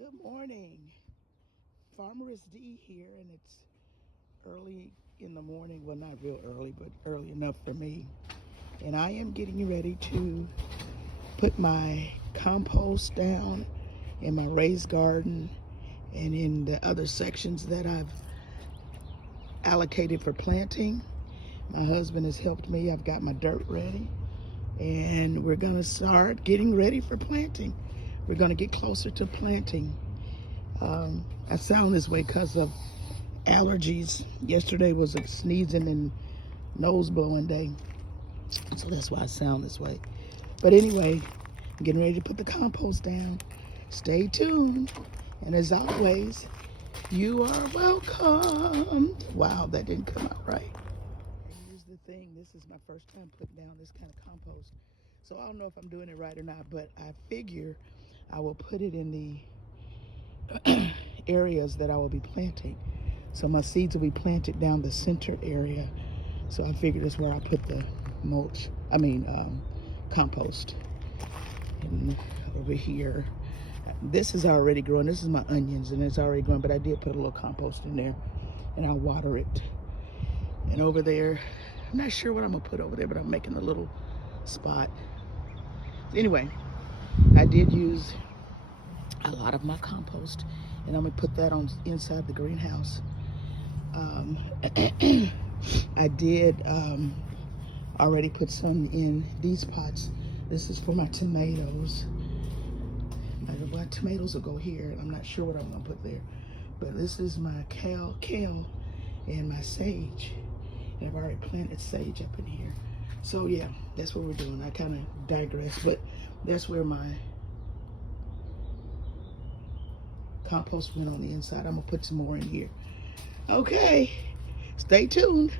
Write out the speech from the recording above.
Good morning. Farmer's D here, and it's early in the morning. Well, not real early, but early enough for me. And I am getting ready to put my compost down in my raised garden and in the other sections that I've allocated for planting. My husband has helped me. I've got my dirt ready, and we're going to start getting ready for planting. We're going to get closer to planting. I sound this way because of allergies. Yesterday was a sneezing and nose blowing day, so that's why I sound this way. But anyway, I'm getting ready to put the compost down. Stay tuned, and as always, you are welcome. Wow, that didn't come out right. Here's the thing, this is my first time putting down this kind of compost, so I don't know if I'm doing it right or not, but I figure I will put it in the areas that I will be planting. So my seeds will be planted down the center area. So I figured that's where I put the compost. And over here, this is already growing. This is my onions, and it's already growing, but I did put a little compost in there, and I'll water it. And over there, I'm not sure what I'm gonna put over there, but I'm making a little spot. Anyway, I did use a lot of my compost, and I'm gonna put that on inside the greenhouse. I did already put some in these pots. This is for my tomatoes. My tomatoes will go here. I'm not sure what I'm gonna put there, but this is my kale and my sage. And I've already planted sage up in here. So yeah, that's what we're doing. I kind of digress, but that's where my compost went on the inside. I'm gonna put some more in here. Okay, stay tuned.